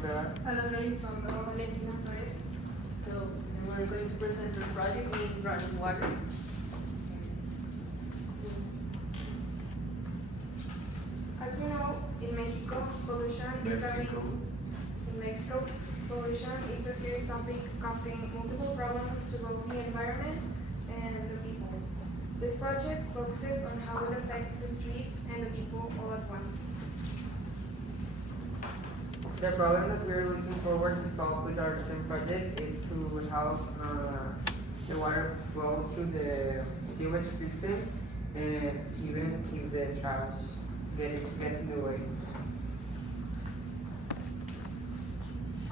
Flores. Alondra Elizondo, Valentina Flores. So we're going to present our project in running water. As you know, in Mexico, pollution is a big. In Mexico, pollution is a serious topic causing multiple problems to both the environment and the people. This project focuses on how it affects the street and the people all at once. The problem that we're looking forward to solve with our STEM project is to help the water flow through the sewage system, and even if the trash gets in the way.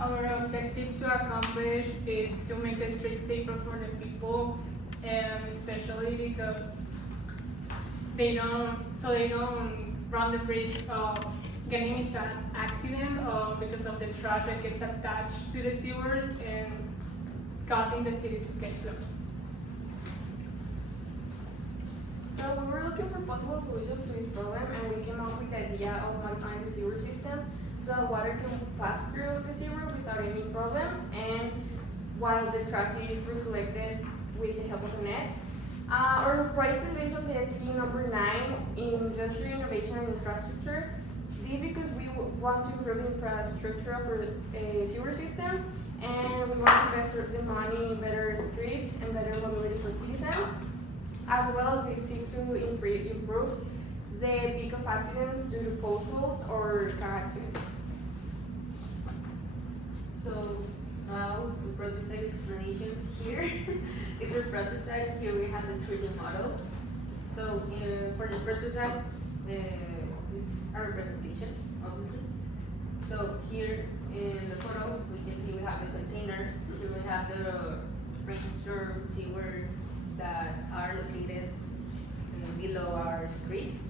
Our objective to accomplish is to make the street safer for the people, and especially because they don't run the risk of getting into an accident because of the trash that gets attached to the sewers and causing the city to get flooded. So we were looking for possible solutions to this problem, and we came up with the idea of modifying the sewer system so that water can pass through the sewer without any problem, and while the trash is recollected with the help of a net. Our project is based on the SDG number 9, Industry, Innovation and Infrastructure. This because we want to improve the infrastructure for sewer systems, and we want to invest the money in better streets and better mobility for citizens. As well as we seek to improve the peak of accidents due to potholes or car accidents. So now the prototype explanation here is a prototype. Here we have the 3D model. So for the prototype, it's a representation, obviously. So here in the photo, we can see we have the container. Here we have the brainstorm sewer that are located below our streets.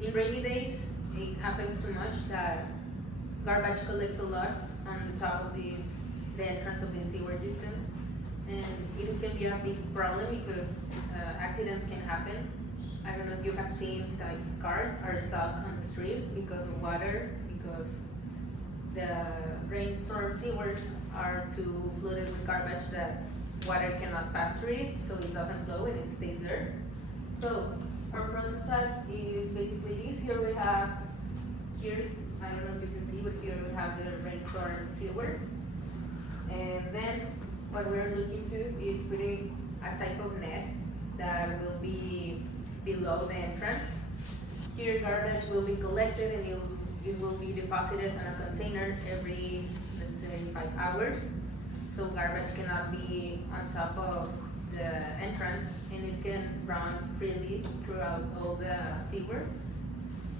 In rainy days, it happens so much that garbage collects a lot on the top of the entrance of the sewer systems, and it can be a big problem because accidents can happen. I don't know if you have seen that cars are stuck on the street because of water, because the rainstorm sewers are too flooded with garbage that water cannot pass through it, so it doesn't flow and it stays there. So our prototype is basically this. Here we have, I don't know if you can see, but here we have the rainstorm sewer. And then what we're looking to is putting a type of net that will be below the entrance. Here garbage will be collected and it will be deposited in a container every, let's say, 5 hours. So garbage cannot be on top of the entrance, and it can run freely throughout all the sewer.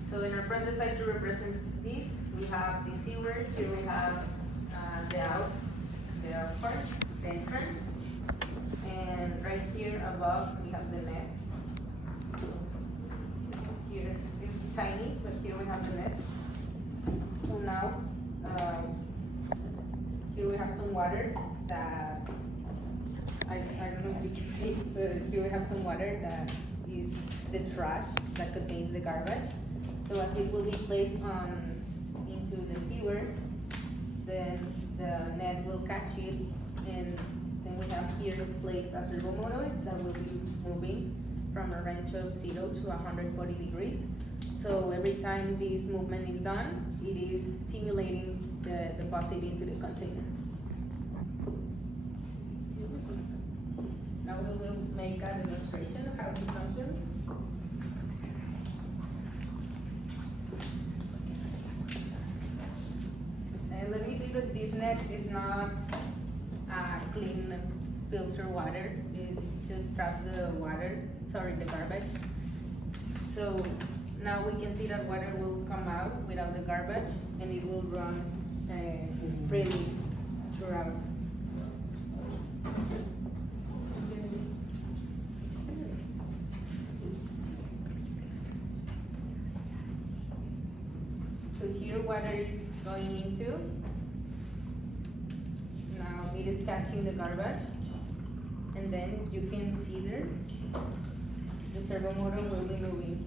So in our prototype to represent this, we have the sewer. Here we have the out part, the entrance, and right here above we have the net. Here it's tiny, but here we have the net. So now here we have some water that I don't know if you can see, but here we have some water that is the trash that contains the garbage. So as it will be placed into the sewer, then the net will catch it, and then we have here placed a servo motor that will be moving from a range of 0 to 140 degrees. So every time this movement is done, it is simulating the deposit into the container. Now we will make a demonstration of how this functions. And let me say that this net is not clean filter water. It's just trap the the garbage. So now we can see that water will come out without the garbage, and it will run freely throughout. So here water is going into. Now it is catching the garbage, and then you can see there the servo motor will be moving.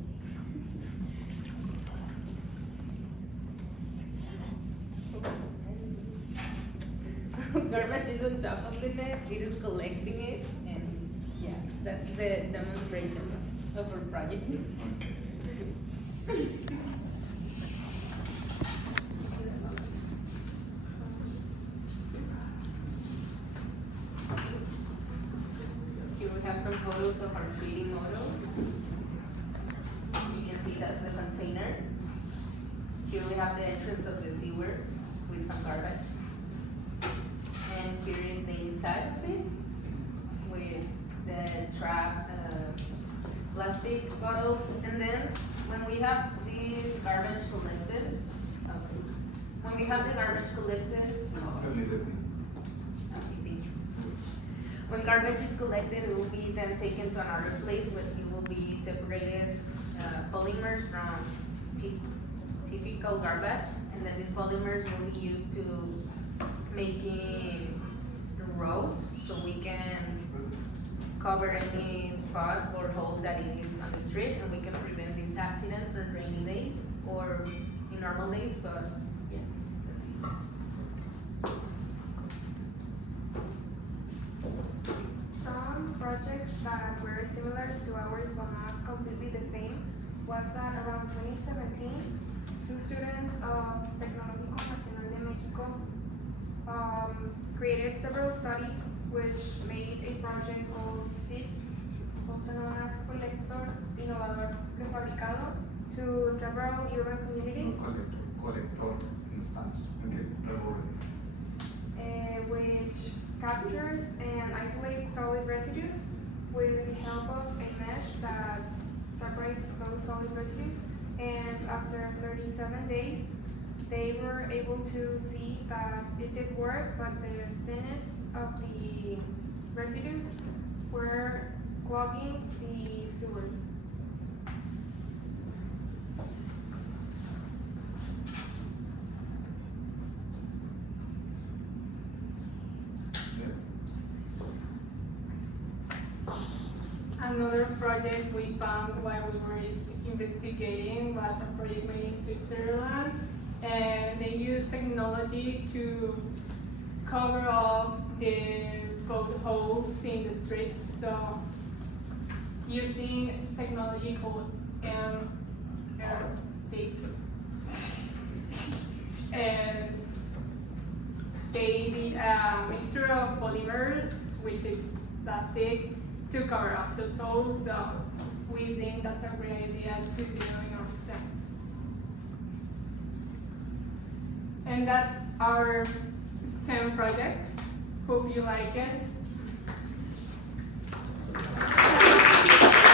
is on top of the net, it is collecting it, and yeah, that's the demonstration of our project. Here we have some photos of our treating model. You can see that's the container. Here we have the entrance of the sewer with some garbage. And here is the inside of it with the trap, plastic bottles. And then when we have this garbage collected, when we have the garbage collected, when garbage is collected, it will be then taken to another place where it will be separated polymers from typical garbage, and then these polymers will be used to making roads, so we can cover any spot or hole that it is on the street, and we can prevent these accidents on rainy days or in normal days. But yes, let's see. Some projects that were similar to ours but not completely the same was that around 2017, two students of Tecnológico Nacional de Mexico created several studies which made a project called CIP, also known as Colector Innovador Prefabricado, to several urban communities. Colector in Spanish. Okay, which captures and isolates solid residues with the help of a mesh that separates those solid residues. And after 37 days, they were able to see that it did work, but the thinnest of the residues were clogging the sewers. Another project we found while we were investigating was a project made in Switzerland, and they used technology to cover up the potholes in the streets. So using technology called MR6, and they did a mixture of polymers, which is plastic, to cover up those holes. So we think that's a great idea to do in our STEM. And that's our STEM project. Hope you like it.